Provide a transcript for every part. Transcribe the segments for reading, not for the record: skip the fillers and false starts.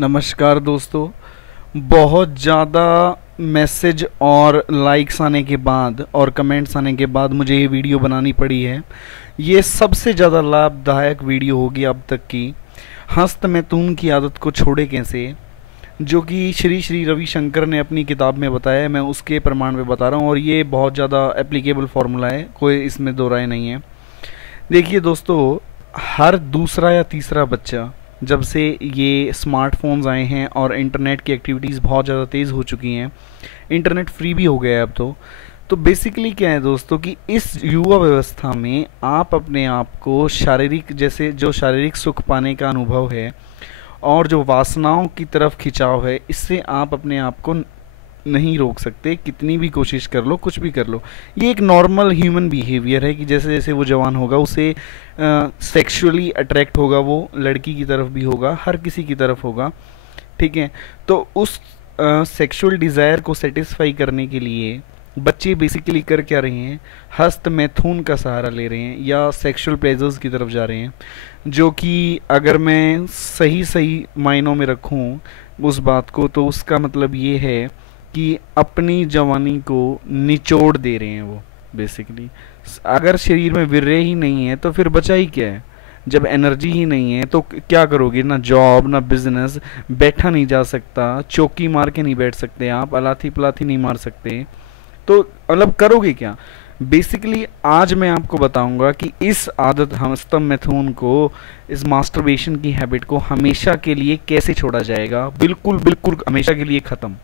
नमस्कार दोस्तों। बहुत ज़्यादा मैसेज और लाइक्स आने के बाद और कमेंट्स आने के बाद मुझे ये वीडियो बनानी पड़ी है। ये सबसे ज़्यादा लाभदायक वीडियो होगी अब तक की। हस्तमैथुन की आदत को छोड़े कैसे, जो कि श्री श्री रविशंकर ने अपनी किताब में बताया है। मैं उसके प्रमाण में बता रहा हूँ और ये बहुत ज़्यादा एप्लीकेबल फार्मूला है, कोई इसमें दो राय नहीं है। देखिए दोस्तों, हर दूसरा या तीसरा बच्चा, जब से ये स्मार्टफोन्स आए हैं और इंटरनेट की एक्टिविटीज़ बहुत ज़्यादा तेज़ हो चुकी हैं, इंटरनेट फ्री भी हो गया है अब तो बेसिकली क्या है दोस्तों कि इस युवा व्यवस्था में आप अपने आप को शारीरिक सुख पाने का अनुभव है और जो वासनाओं की तरफ खिंचाव है, इससे आप अपने आप को नहीं रोक सकते। कितनी भी कोशिश कर लो, कुछ भी कर लो, ये एक नॉर्मल ह्यूमन बिहेवियर है कि जैसे जैसे वो जवान होगा उसे सेक्सुअली अट्रैक्ट होगा, वो लड़की की तरफ भी होगा, हर किसी की तरफ होगा, ठीक है। तो उस सेक्सुअल डिज़ायर को सेटिस्फाई करने के लिए बच्चे बेसिकली कर क्या रहे हैं, हस्तमैथुन का सहारा ले रहे हैं या सेक्सुअल प्लेजर्स की तरफ जा रहे हैं, जो कि अगर मैं सही सही मायनों में रखूं उस बात को, तो उसका मतलब ये है कि अपनी जवानी को निचोड़ दे रहे हैं वो बेसिकली। अगर शरीर में वीर्य ही नहीं है तो फिर बचा ही क्या है। जब एनर्जी ही नहीं है तो क्या करोगे, ना जॉब ना बिजनेस, बैठा नहीं जा सकता, चौकी मार के नहीं बैठ सकते आप, अलाथी पलाथी नहीं मार सकते, तो मतलब करोगे क्या। बेसिकली आज मैं आपको बताऊंगा कि इस आदत हस्तमैथुन को, इस मास्टरबेशन की हैबिट को हमेशा के लिए कैसे छोड़ा जाएगा, बिल्कुल बिल्कुल हमेशा के लिए ख़त्म।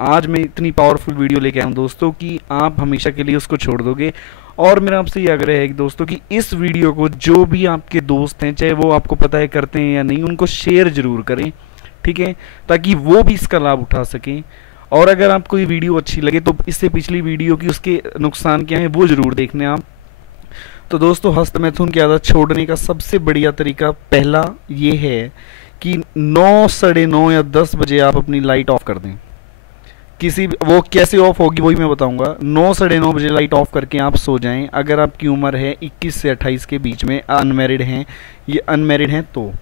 आज मैं इतनी पावरफुल वीडियो लेके आया हूँ दोस्तों कि आप हमेशा के लिए उसको छोड़ दोगे। और मेरा आपसे ये आग्रह है कि दोस्तों कि इस वीडियो को जो भी आपके दोस्त हैं, चाहे वो आपको पता है करते हैं या नहीं, उनको शेयर ज़रूर करें, ठीक है, ताकि वो भी इसका लाभ उठा सकें। और अगर आपको ये वीडियो अच्छी लगे तो इससे पिछली वीडियो की उसके नुकसान क्या है वो ज़रूर देखने आप। तो दोस्तों, हस्तमैथुन की आदत छोड़ने का सबसे बढ़िया तरीका पहला ये है कि 9, साढ़े 9 या 10 बजे आप अपनी लाइट ऑफ कर दें। वो कैसे ऑफ होगी वही मैं बताऊंगा। 9, साढ़े 9 बजे लाइट ऑफ करके आप सो जाएं। अगर आपकी उम्र है 21 से 28 के बीच में, अनमैरिड हैं तो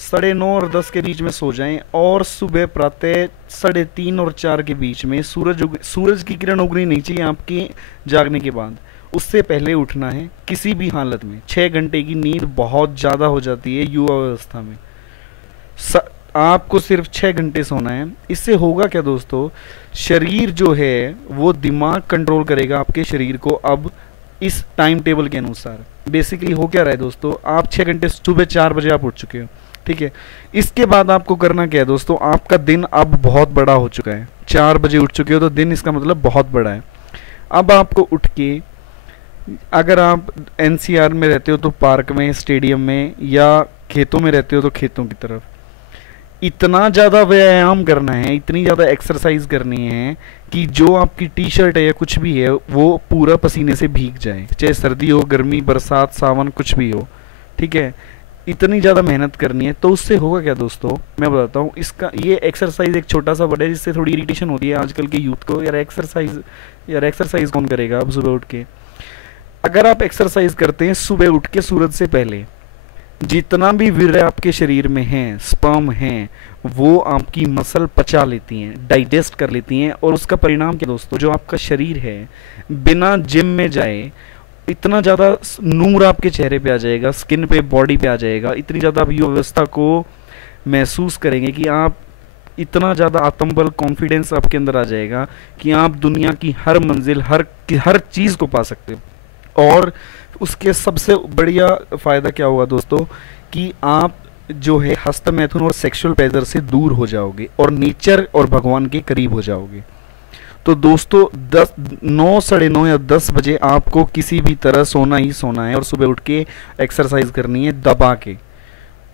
9:30 और 10 के बीच में सो जाएं और सुबह प्रातः 3:30 और 4 के बीच में सूरज की किरण उगनी नहीं चाहिए आपके जागने के बाद, उससे पहले उठना है किसी भी हालत में। 6 घंटे की नींद बहुत ज़्यादा हो जाती है युवा अवस्था में। आपको सिर्फ 6 घंटे सोना है। इससे होगा क्या दोस्तों, शरीर जो है वो दिमाग कंट्रोल करेगा आपके शरीर को। अब इस टाइम टेबल के अनुसार बेसिकली हो क्या रहा है दोस्तों, आप 6 घंटे, सुबह 4 बजे आप उठ चुके हो, ठीक है। इसके बाद आपको करना क्या है दोस्तों, आपका दिन अब बहुत बड़ा हो चुका है। 4 बजे उठ चुके हो तो दिन इसका मतलब बहुत बड़ा है। अब आपको उठ के, अगर आप एनसीआर में रहते हो तो पार्क में, स्टेडियम में, या खेतों में रहते हो तो खेतों की तरफ, इतना ज़्यादा व्यायाम करना है, इतनी ज़्यादा एक्सरसाइज करनी है कि जो आपकी टी शर्ट है या कुछ भी है वो पूरा पसीने से भीग जाए, चाहे सर्दी हो, गर्मी, बरसात, सावन, कुछ भी हो, ठीक है। इतनी ज़्यादा मेहनत करनी है। तो उससे होगा क्या दोस्तों, मैं बताता हूँ। इसका ये एक्सरसाइज एक छोटा सा वर्ड है जिससे थोड़ी इरिटेशन होती है आजकल के यूथ को, यार एक्सरसाइज कौन करेगा अब सुबह उठ के। अगर आप एक्सरसाइज करते हैं सुबह उठ के सूरज से पहले, जितना भी वीर्य आपके शरीर में है, स्पर्म है, वो आपकी मसल पचा लेती हैं, डाइजेस्ट कर लेती हैं, और उसका परिणाम क्या दोस्तों, जो आपका शरीर है बिना जिम में जाए इतना ज़्यादा नूर आपके चेहरे पे आ जाएगा, स्किन पे, बॉडी पे आ जाएगा। इतनी ज़्यादा आप युवा अवस्था को महसूस करेंगे कि आप इतना ज़्यादा आत्मबल, कॉन्फिडेंस आपके अंदर आ जाएगा कि आप दुनिया की हर मंजिल, हर चीज़ को पा सकते हो। और उसके सबसे बढ़िया फ़ायदा क्या होगा दोस्तों कि आप जो है हस्तमैथुन और सेक्सुअल प्लेजर से दूर हो जाओगे और नेचर और भगवान के करीब हो जाओगे। तो दोस्तों 9, साढ़े 9 या 10 बजे आपको किसी भी तरह सोना ही सोना है और सुबह उठ के एक्सरसाइज करनी है दबा के,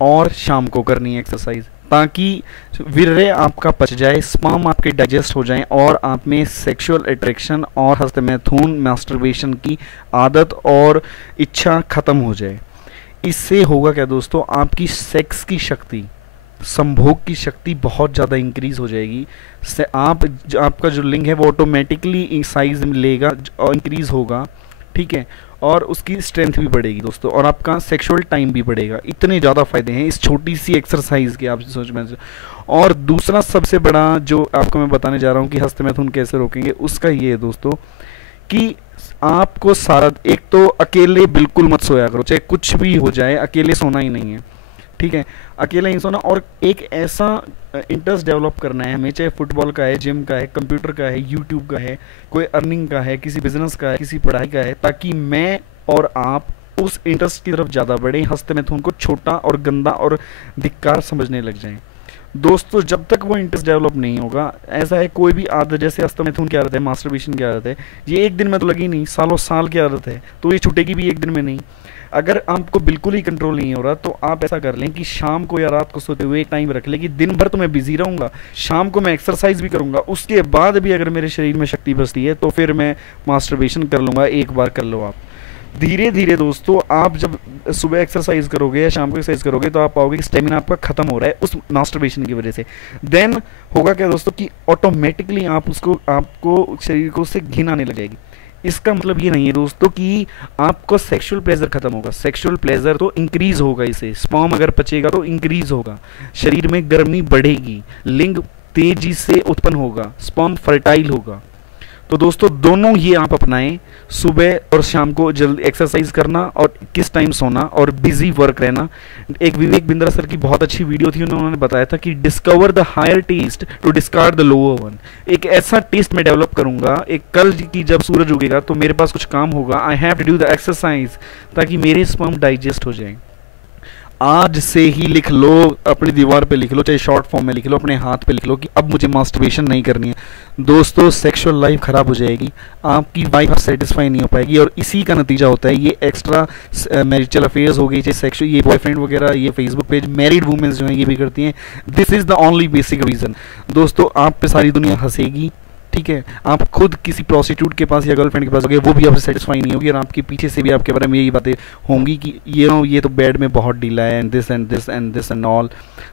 और शाम को करनी है एक्सरसाइज, ताकि वीर्य आपका पच जाए, स्पर्म आपके डाइजेस्ट हो जाए और आप में सेक्सुअल अट्रैक्शन और हस्तमैथुन, मास्टरबेशन की आदत और इच्छा खत्म हो जाए। इससे होगा क्या दोस्तों, आपकी सेक्स की शक्ति, संभोग की शक्ति बहुत ज़्यादा इंक्रीज हो जाएगी। आपका जो लिंग है वो ऑटोमेटिकली साइज लेगा और इंक्रीज होगा, ठीक है, और उसकी स्ट्रेंथ भी बढ़ेगी दोस्तों, और आपका सेक्सुअल टाइम भी बढ़ेगा। इतने ज़्यादा फायदे हैं इस छोटी सी एक्सरसाइज के, आप सोच में। और दूसरा सबसे बड़ा जो आपको मैं बताने जा रहा हूँ कि हस्तमैथुन कैसे रोकेंगे, उसका ये है दोस्तों कि आपको सारा, एक तो अकेले बिल्कुल मत सोया करो, चाहे कुछ भी हो जाए अकेले सोना ही नहीं है, ठीक है, अकेला ही सोना। और एक ऐसा इंटरेस्ट डेवलप करना है हमें, चाहे फुटबॉल का है, जिम का है, कंप्यूटर का है, यूट्यूब का है, कोई अर्निंग का है, किसी बिजनेस का है, किसी पढ़ाई का है, ताकि मैं और आप उस इंटरेस्ट की तरफ ज़्यादा बढ़े, हस्तमैथुन को छोटा और गंदा और धिक्कार समझने लग जाएं। दोस्तों जब तक वो इंटरेस्ट डेवलप नहीं होगा, ऐसा है कोई भी आदत, जैसे हस्तमैथुन की आदत है, मास्टरबेशन की आदत है, ये एक दिन में तो लगी नहीं, सालों साल की आदत है, तो ये छूटेगी भी एक दिन में नहीं। अगर आपको बिल्कुल ही कंट्रोल नहीं हो रहा, तो आप ऐसा कर लें कि शाम को या रात को सोते हुए एक टाइम रख लें कि दिन भर तो मैं बिजी रहूँगा, शाम को मैं एक्सरसाइज भी करूँगा, उसके बाद भी अगर मेरे शरीर में शक्ति बचती है तो फिर मैं मास्टरबेशन कर लूँगा, एक बार कर लो आप। धीरे धीरे दोस्तों, आप जब सुबह एक्सरसाइज करोगे या शाम को एक्सरसाइज करोगे, तो आप पाओगे कि स्टेमिना आपका खत्म हो रहा है उस मास्टरबेशन की वजह से। देन होगा क्या दोस्तों कि ऑटोमेटिकली आप उसको, आपको शरीर को उससे घिन आने लग जाएगी। इसका मतलब ये नहीं है दोस्तों कि आपको सेक्सुअल प्लेजर खत्म होगा, सेक्सुअल प्लेजर तो इंक्रीज होगा, इसे स्पर्म अगर पचेगा तो इंक्रीज होगा, शरीर में गर्मी बढ़ेगी, लिंग तेजी से उत्पन्न होगा, स्पर्म फर्टाइल होगा। तो दोस्तों दोनों ये आप अपनाएं, सुबह और शाम को जल्दी एक्सरसाइज करना और किस टाइम सोना और बिजी वर्क रहना। एक विवेक बिंद्रा सर की बहुत अच्छी वीडियो थी, उन्होंने बताया था कि discover the higher taste to discard the lower one. एक ऐसा टेस्ट मैं डेवलप करूंगा, एक कल की जब सूरज उगेगा तो मेरे पास कुछ काम होगा, I have to do the exercise, ताकि मेरे स्पर्म डाइजेस्ट हो जाए। आज से ही लिख लो, अपनी दीवार पे लिख लो, चाहे शॉर्ट फॉर्म में लिख लो, अपने हाथ पे लिख लो कि अब मुझे मास्टरबेशन नहीं करनी है। दोस्तों सेक्सुअल लाइफ खराब हो जाएगी, आपकी वाइफ सेटिस्फाई नहीं हो पाएगी, और इसी का नतीजा होता है ये एक्स्ट्रा मैरिटल अफेयर्स हो गई, चाहे सेक्सुअल, ये बॉयफ्रेंड वगैरह, ये फेसबुक पेज, मैरिड वुमेन्स जो हैं ये भी करती हैं। This is the only basic reason. दोस्तों आप पे सारी दुनिया हंसेगी, ठीक है, आप खुद किसी प्रोस्टिट्यूट के पास या गर्लफ्रेंड के पास गए, वो भी आपसे सेटिस्फाई नहीं होगी, और आपके पीछे से भी आपके बारे में यही बातें होंगी कि ये तो बेड में बहुत ढीला है, and this and this and this and all.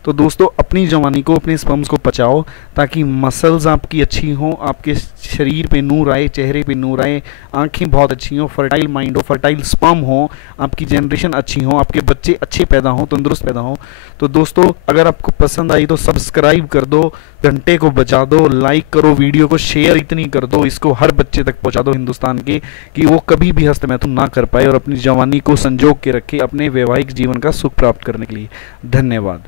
तो दोस्तों अपनी जवानी को, अपने स्पर्म्स को बचाओ, ताकि मसल्स आपकी अच्छी हों, आपके शरीर पे नूर आए, चेहरे पे नूर आए, आंखें बहुत अच्छी हों, फर्टाइल माइंड हो, फर्टाइल स्पर्म हो, आपकी जनरेशन अच्छी हो, आपके बच्चे अच्छे पैदा हों, तंदुरुस्त पैदा हों। तो दोस्तों अगर आपको पसंद आई तो सब्सक्राइब कर दो, घंटे को बजा दो, लाइक करो, वीडियो को शेयर इतनी कर दो, इसको हर बच्चे तक पहुंचा दो हिंदुस्तान के, कि वो कभी भी हस्तमैथुन ना कर पाए और अपनी जवानी को संजो के रखे अपने वैवाहिक जीवन का सुख प्राप्त करने के लिए। धन्यवाद।